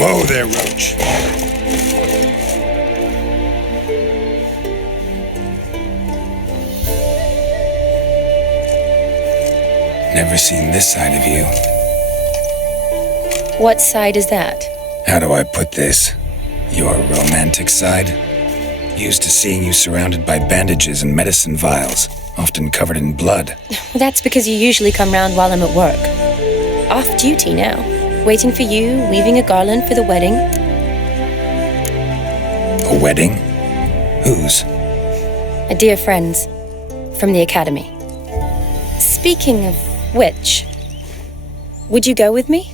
Whoa there, Roach. Never seen this side of you. What side is that? How do I put this? Your romantic side? Used to seeing you surrounded by bandages and medicine vials, often covered in blood. Well, that's because you usually come round while I'm at work. Off duty now. Waiting for you, weaving a garland for the wedding. A wedding? Whose? A dear friend's. From the academy. Speaking of which, would you go with me?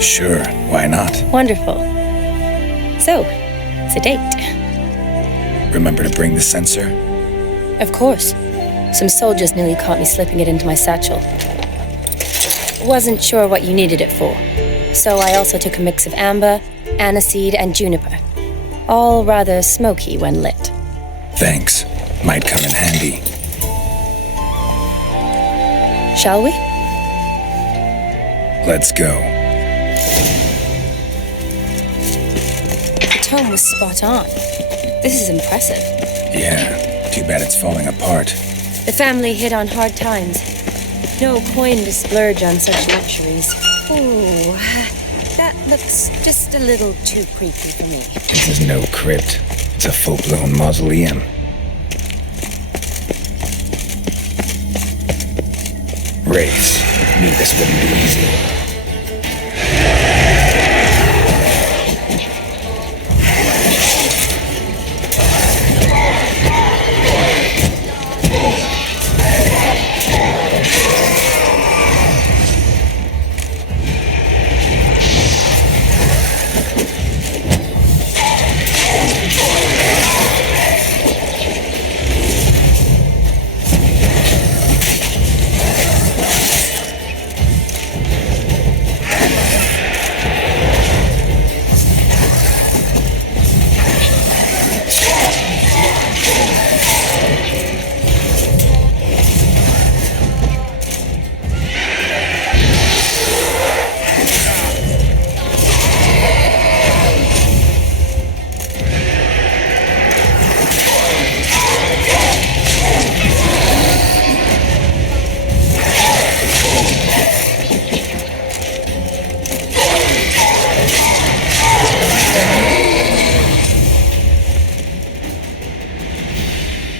Sure, why not? Wonderful. So, it's a date. Remember to bring the sensor? Of course. Some soldiers nearly caught me slipping it into my satchel. Wasn't sure what you needed it for, so I also took a mix of amber, aniseed, and juniper. All rather smoky when lit. Thanks. Might come in handy. Shall we? Let's go. The tone was spot on. This is impressive. Yeah, too bad it's falling apart. The family hit on hard times. No coin to splurge on such luxuries. Ooh, that looks just a little too creepy for me. This is no crypt. It's a full-blown mausoleum. Wraiths. Knew this wouldn't be easy.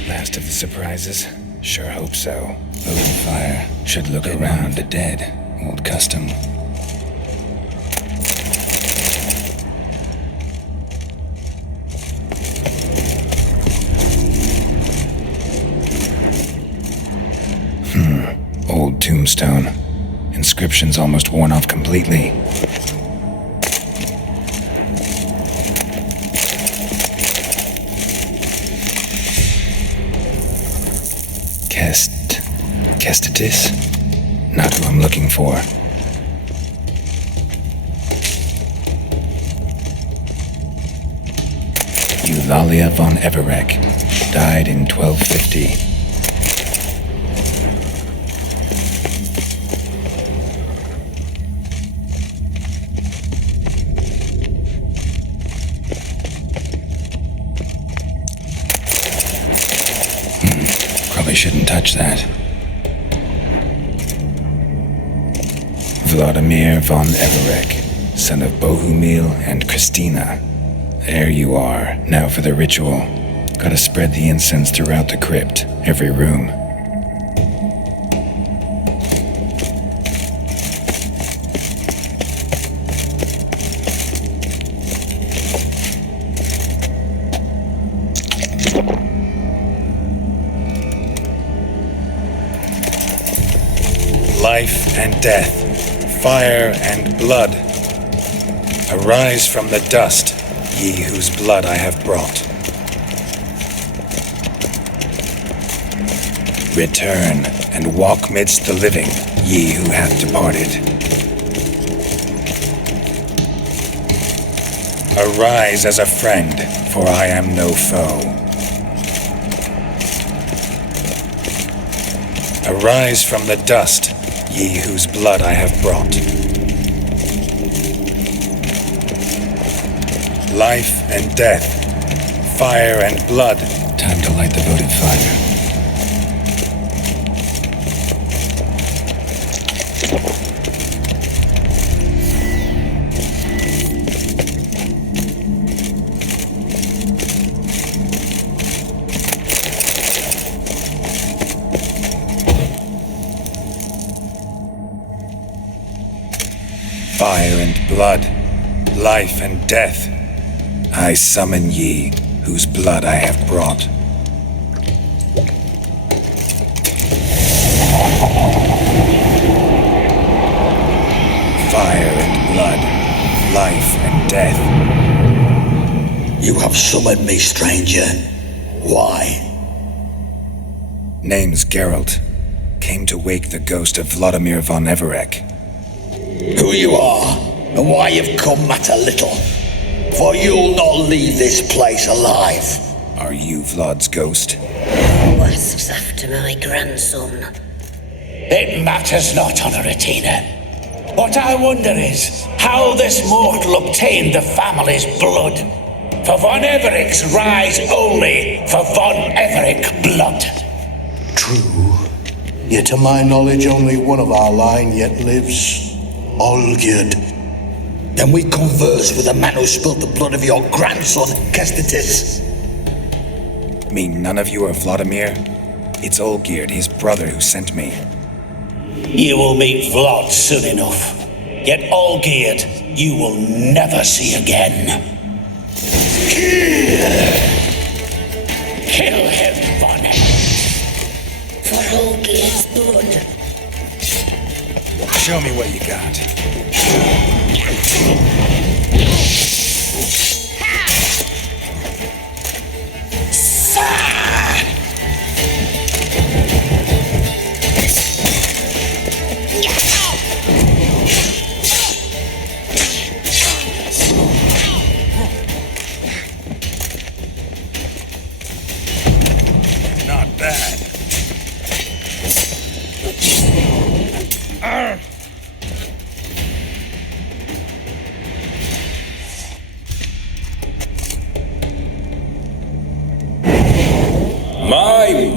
Last of the surprises? Sure hope so. Open fire. Should look around the dead. Old custom. Old tombstone. Inscription's almost worn off completely. Kestitis? Not who I'm looking for. Eulalia von Everec. Died in 1250. Probably shouldn't touch that. Vladimir von Everec, son of Bohumil and Christina. There you are. Now for the ritual. Gotta spread the incense throughout the crypt, every room. Life and death, fire and blood. Arise from the dust, ye whose blood I have brought. Return and walk midst the living, ye who hath departed. Arise as a friend, for I am no foe. Arise from the dust, ye whose blood I have brought. life and death, fire and blood. Time to light the votive fire. Fire and blood, life and death, I summon ye, whose blood I have brought. Fire and blood, life and death. You have summoned me, stranger. Why? Name's Geralt. Came to wake the ghost of Vladimir von Everec. Who you are, and why you've come matter little. For you'll not leave this place alive. Are you Vlad's ghost? What's after my grandson? It matters not, Honoratina. What I wonder is how this mortal obtained the family's blood. For von Everec's rise only for von Everec blood. True. Yet to my knowledge only one of our line yet lives. Olgierd. Then we converse with the man who spilled the blood of your grandson, Kestitis. Mean none of you are Vladimir? It's Olgierd, his brother, who sent me. You will meet Vlad soon enough. Yet Olgierd, you will never see again. Kill him, Von. For Olgierd's blood. Show me what you got. Not bad.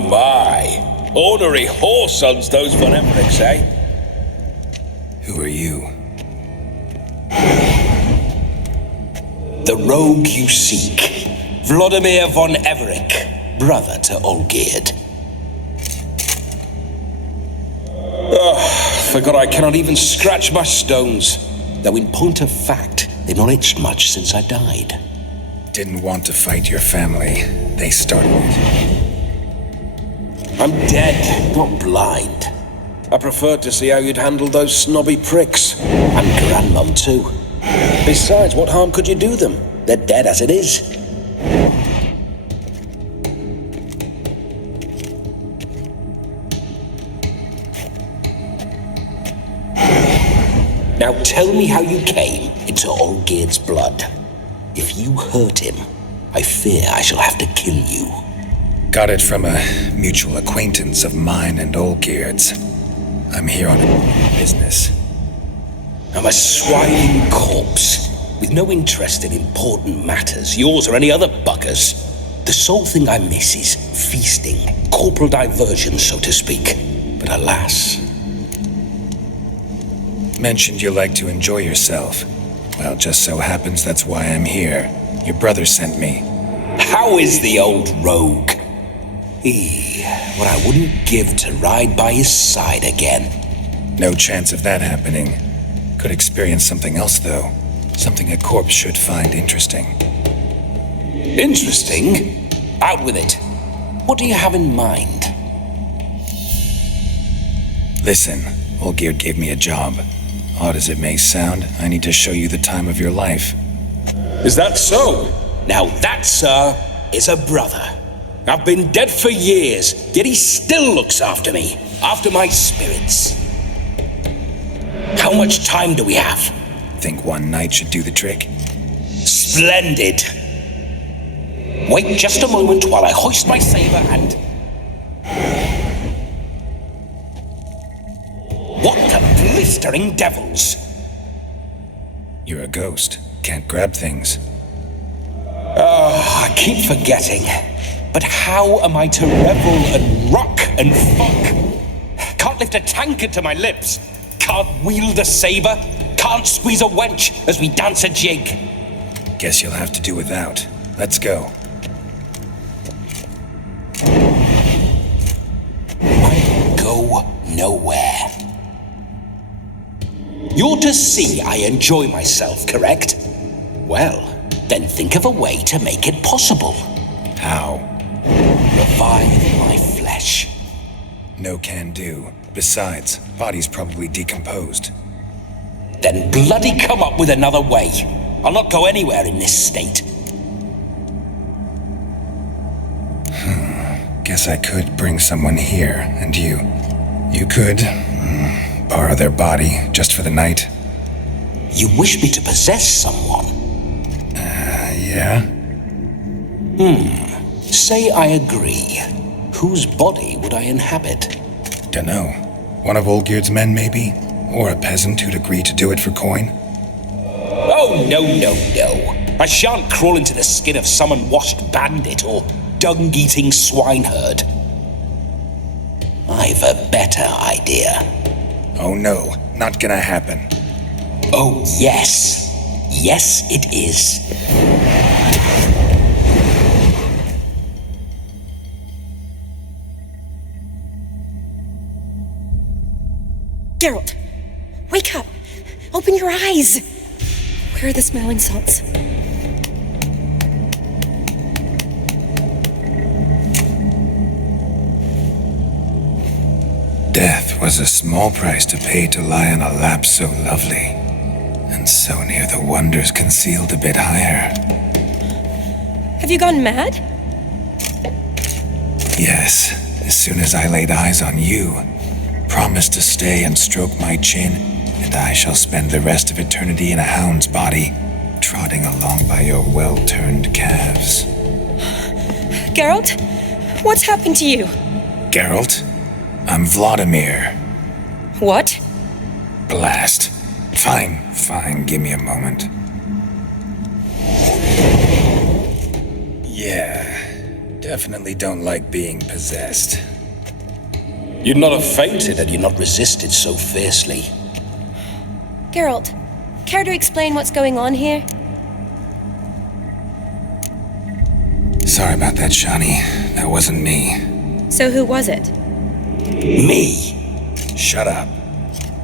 My. Ornery whoresons, those von Everecs, eh? Who are you? The rogue you seek. Vladimir von Everec, brother to Olgierd. Forgot I cannot even scratch my stones. Though in point of fact, they've not itched much since I died. Didn't want to fight your family. They started it. I'm dead, not blind. I preferred to see how you'd handle those snobby pricks. And Grandmum, too. Besides, what harm could you do them? They're dead as it is. Now tell me how you came into Olgierd's blood. If you hurt him, I fear I shall have to kill you. Got it from a mutual acquaintance of mine and Olgierd's. I'm here on business. I'm a swiving corpse, with no interest in important matters, yours or any other buggers. The sole thing I miss is feasting, corporal diversion, so to speak. But alas. Mentioned you like to enjoy yourself. Well, just so happens that's why I'm here. Your brother sent me. How is the old rogue? What I wouldn't give to ride by his side again. No chance of that happening. Could experience something else, though. Something a corpse should find interesting. Interesting? Out with it. What do you have in mind? Listen, Olgierd gave me a job. Odd as it may sound, I need to show you the time of your life. Is that so? Now that, sir, is a brother. I've been dead for years, yet he still looks after me, after my spirits. How much time do we have? Think one night should do the trick? Splendid. Wait just a moment while I hoist my saber and... What the blistering devils? You're a ghost. Can't grab things. I keep forgetting. But how am I to revel and rock and fuck? Can't lift a tankard to my lips. Can't wield a saber. Can't squeeze a wench as we dance a jig. Guess you'll have to do without. Let's go. I go nowhere. You're to see I enjoy myself, correct? Well, then think of a way to make it possible. How? Revive my flesh. No can do. Besides, body's probably decomposed. Then bloody come up with another way. I'll not go anywhere in this state. Guess I could bring someone here, and you could borrow their body just for the night. You wish me to possess someone? Yeah? Say I agree. Whose body would I inhabit? Dunno. One of Olgierd's men, maybe? Or a peasant who'd agree to do it for coin? Oh, no. I shan't crawl into the skin of some unwashed bandit or dung-eating swineherd. I've a better idea. Oh no, not gonna happen. Oh, yes. Yes, it is. Geralt, wake up! Open your eyes! Where are the smelling salts? Death was a small price to pay to lie on a lap so lovely, and so near the wonders concealed a bit higher. Have you gone mad? Yes, as soon as I laid eyes on you, promise to stay and stroke my chin, and I shall spend the rest of eternity in a hound's body, trotting along by your well-turned calves. Geralt, what's happened to you? Geralt, I'm Vladimir. What? Blast. Fine, give me a moment. Yeah, definitely don't like being possessed. You'd not have fainted had you not resisted so fiercely. Geralt, care to explain what's going on here? Sorry about that, Shani. That wasn't me. So who was it? Me? Shut up.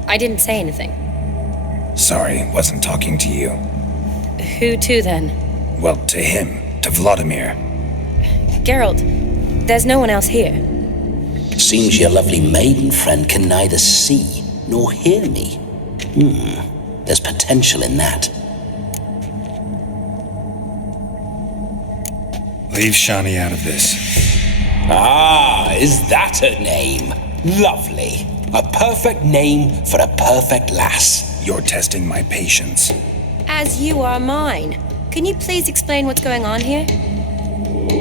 I didn't say anything. Sorry, wasn't talking to you. Who to then? Well, to him. To Vladimir. Geralt, there's no one else here. Seems your lovely maiden friend can neither see nor hear me. There's potential in that. Leave Shani out of this. Ah, is that her name? Lovely. A perfect name for a perfect lass. You're testing my patience. As you are mine. Can you please explain what's going on here?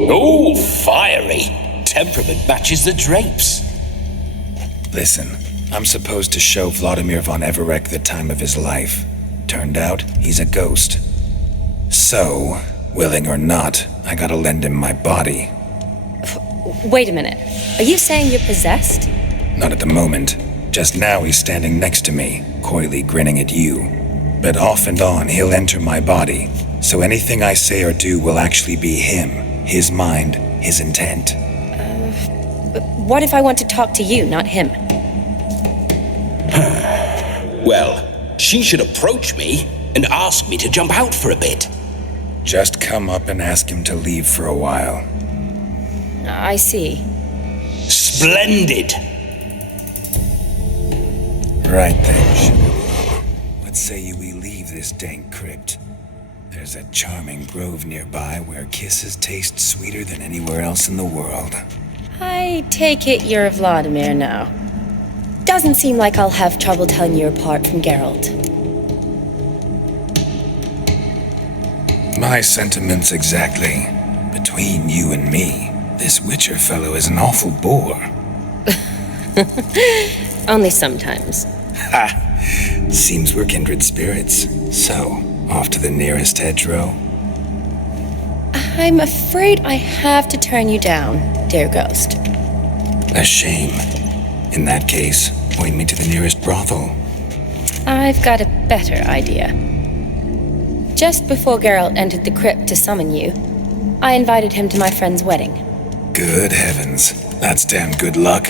Oh, fiery. Temperament matches the drapes. Listen, I'm supposed to show Vladimir von Everec the time of his life. Turned out, he's a ghost. So, willing or not, I gotta lend him my body. Wait a minute. Are you saying you're possessed? Not at the moment. Just now he's standing next to me, coyly grinning at you. But off and on, he'll enter my body. So anything I say or do will actually be him, his mind, his intent. What if I want to talk to you, not him? Well, she should approach me and ask me to jump out for a bit. Just come up and ask him to leave for a while. I see. Splendid! Right then, sugar. What say you we leave this dank crypt? There's a charming grove nearby where kisses taste sweeter than anywhere else in the world. I take it you're Vladimir now. Doesn't seem like I'll have trouble telling you apart from Geralt. My sentiments exactly. Between you and me, this Witcher fellow is an awful bore. Only sometimes. Ha! Seems we're kindred spirits. So, off to the nearest hedgerow. I'm afraid I have to turn you down, dear ghost. A shame. In that case, point me to the nearest brothel. I've got a better idea. Just before Geralt entered the crypt to summon you, I invited him to my friend's wedding. Good heavens, that's damn good luck.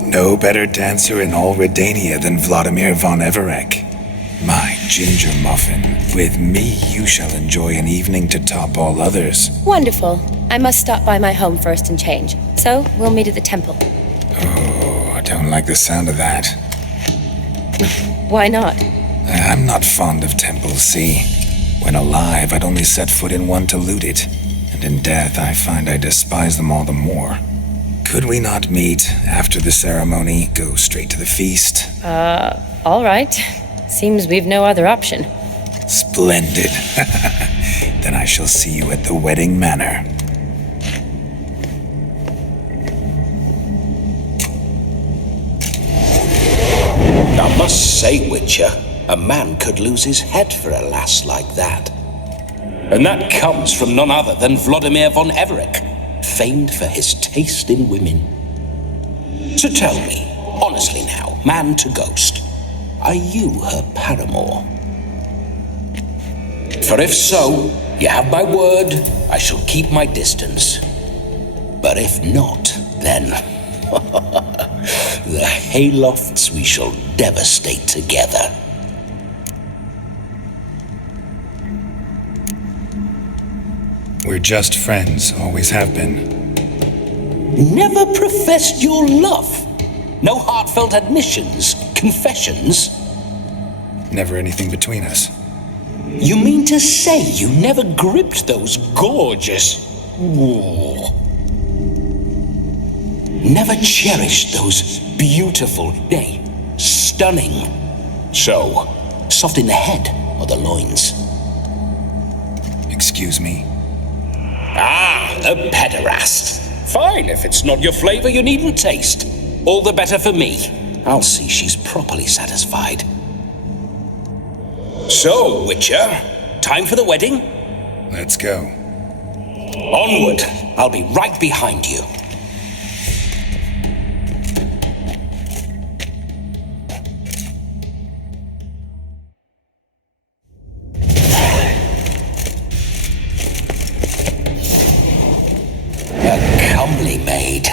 No better dancer in all Redania than Vladimir von Everec. My ginger muffin, with me you shall enjoy an evening to top all others. Wonderful. I must stop by my home first and change, so we'll meet at the temple. Oh, I don't like the sound of that. Why not? I'm not fond of temples, see? When alive, I'd only set foot in one to loot it, and in death I find I despise them all the more. Could we not meet after the ceremony, go straight to the feast? All right. Seems we've no other option. Splendid. Then I shall see you at the wedding manor. I must say, Witcher, a man could lose his head for a lass like that. And that comes from none other than Vladimir von Everec, famed for his taste in women. So tell me, honestly now, man to ghost, are you her paramour? For if so, you have my word, I shall keep my distance. But if not, then the haylofts we shall devastate together. We're just friends, always have been. Never professed your love? No heartfelt admissions, confessions? Never anything between us. You mean to say you never gripped those gorgeous... Ooh. Never cherished those beautiful, nay, stunning... So, soft in the head or the loins? Excuse me? Ah, a pederast. Fine, if it's not your flavor, you needn't taste. All the better for me. I'll see she's properly satisfied. So, Witcher, time for the wedding? Let's go. Onward. I'll be right behind you. A comely maid.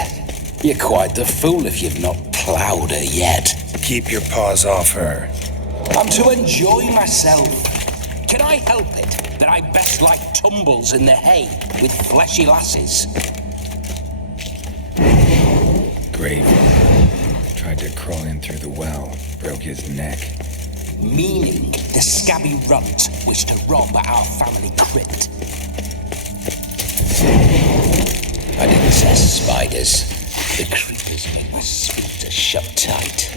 You're quite the fool if you've not ploughed her yet. Keep your paws off her. I'm to enjoy myself. Can I help it that I best like tumbles in the hay with fleshy lasses? Grave. Tried to crawl in through the well, broke his neck. Meaning the scabby runt wished to rob our family crypt. I didn't say spiders. The creepers made my sphincter shut tight.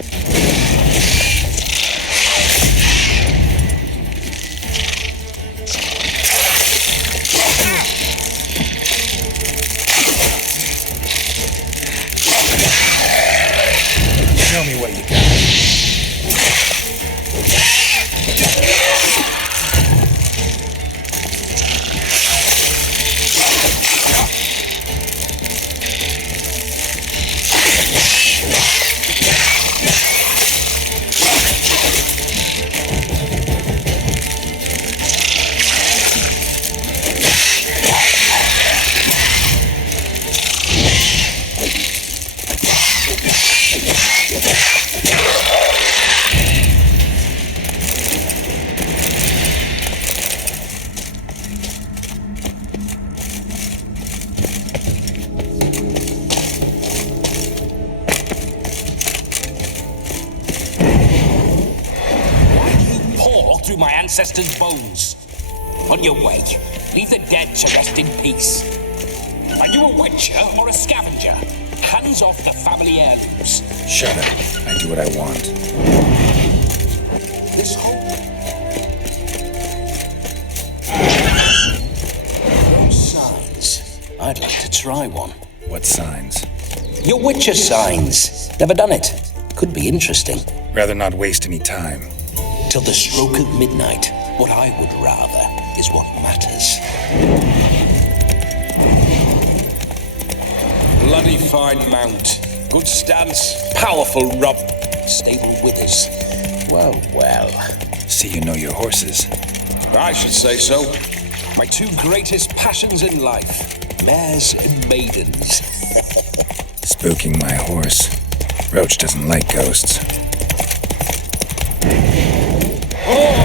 Show me what you got. Through my ancestors' bones. On your way, leave the dead to rest in peace. Are you a witcher or a scavenger? Hands off the family heirlooms. Shut up. I do what I want. This whole... Those signs. I'd like to try one. What signs? Your witcher signs. Never done it. Could be interesting. Rather not waste any time. Till the stroke of midnight, what I would rather is what matters. Bloody fine mount. Good stance, powerful rub, stable withers. Well, well. See you know your horses. I should say so. My two greatest passions in life. Mares and maidens. Spooking my horse. Roach doesn't like ghosts.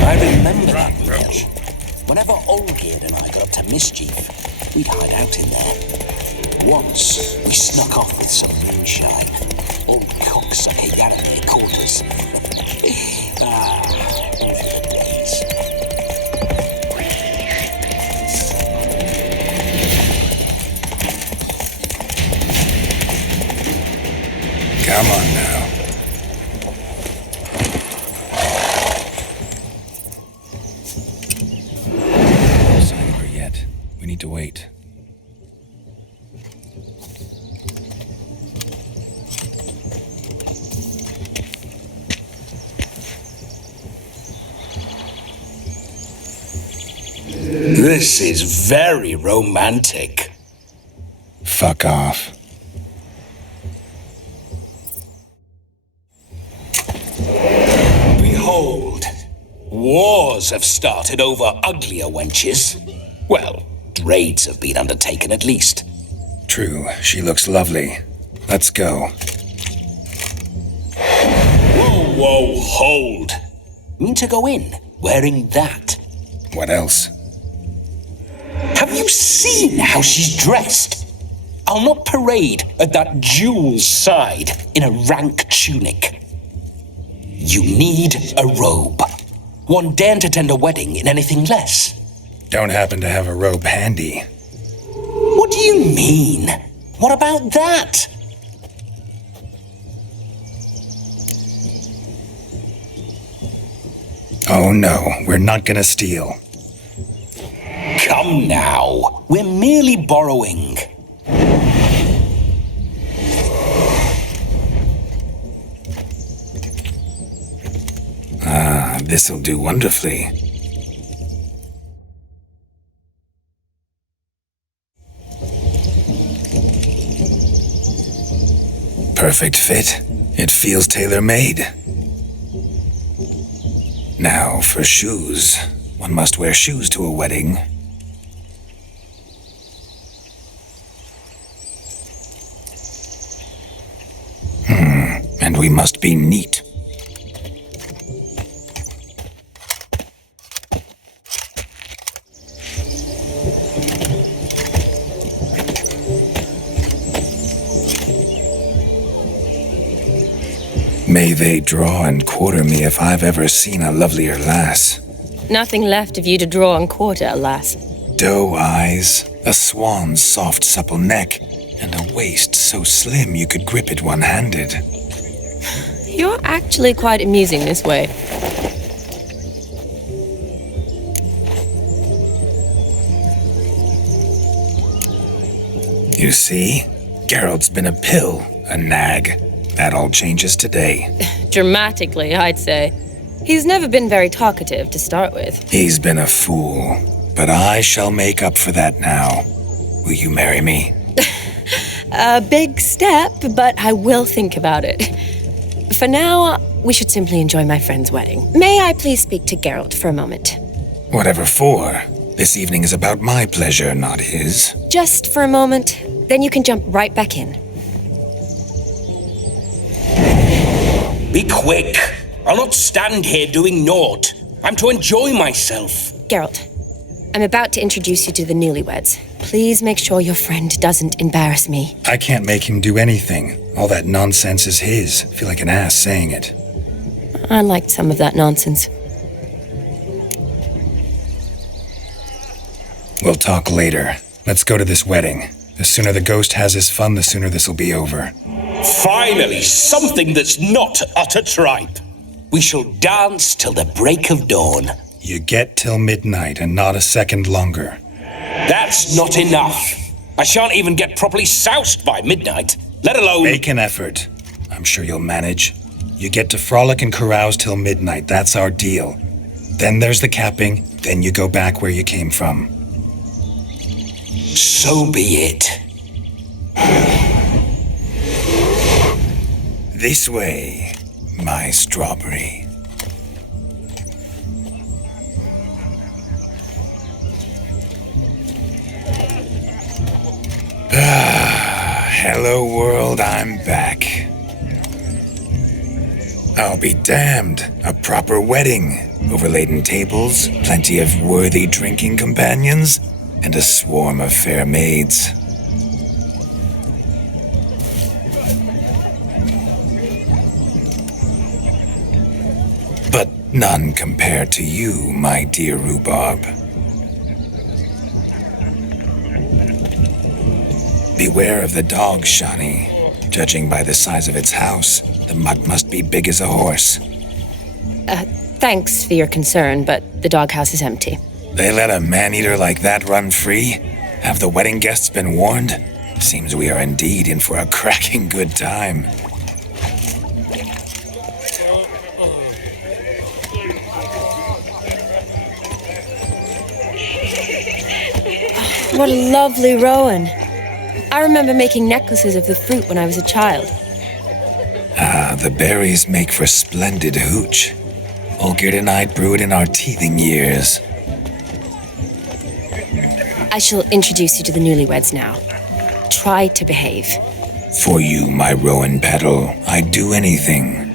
I remember that Roach. Whenever Olgerd and I got up to mischief, we'd hide out in there. Once, we snuck off with some moonshine. Old cocksucker Yaramir caught us. Those were the days. Come on now. No sign of her yet. We need to wait. This is very romantic. Fuck off. Behold, wars have started over uglier wenches. Well, raids have been undertaken at least. True, she looks lovely. Let's go. Whoa, hold. Mean to go in wearing that? What else? Have you seen how she's dressed? I'll not parade at that jewel's side in a rank tunic. You need a robe. One daren't attend a wedding in anything less. Don't happen to have a robe handy. What do you mean? What about that? Oh no, we're not gonna steal. Come now, we're merely borrowing. This'll do wonderfully. Perfect fit. It feels tailor-made. Now, for shoes. One must wear shoes to a wedding. And we must be neat. May they draw and quarter me if I've ever seen a lovelier lass. Nothing left of you to draw and quarter, alas. Doe eyes, a swan's soft supple neck, and a waist so slim you could grip it one-handed. You're actually quite amusing this way. You see? Geralt's been a pill, a nag. That all changes today. Dramatically, I'd say. He's never been very talkative to start with. He's been a fool, but I shall make up for that now. Will you marry me? A big step, but I will think about it. For now, we should simply enjoy my friend's wedding. May I please speak to Geralt for a moment? Whatever for. This evening is about my pleasure, not his. Just for a moment, then you can jump right back in. Be quick. I'll not stand here doing naught. I'm to enjoy myself. Geralt, I'm about to introduce you to the newlyweds. Please make sure your friend doesn't embarrass me. I can't make him do anything. All that nonsense is his. I feel like an ass saying it. I liked some of that nonsense. We'll talk later. Let's go to this wedding. The sooner the ghost has his fun, the sooner this'll be over. Finally, something that's not utter tripe. We shall dance till the break of dawn. You get till midnight and not a second longer. That's not enough. I shan't even get properly soused by midnight, let alone... Make an effort. I'm sure you'll manage. You get to frolic and carouse till midnight. That's our deal. Then there's the capping. Then you go back where you came from. So be it. This way, my strawberry. Hello world, I'm back. I'll be damned. A proper wedding. Overladen tables, plenty of worthy drinking companions, and a swarm of fair maids. But none compared to you, my dear rhubarb. Beware of the dog, Shani. Judging by the size of its house, the mutt must be big as a horse. Thanks for your concern, but the doghouse is empty. They let a man-eater like that run free? Have the wedding guests been warned? Seems we are indeed in for a cracking good time. What a lovely rowan. I remember making necklaces of the fruit when I was a child. The berries make for splendid hooch. Olgerd and I brew it in our teething years. I shall introduce you to the newlyweds now. Try to behave. For you, my rowan petal, I'd do anything.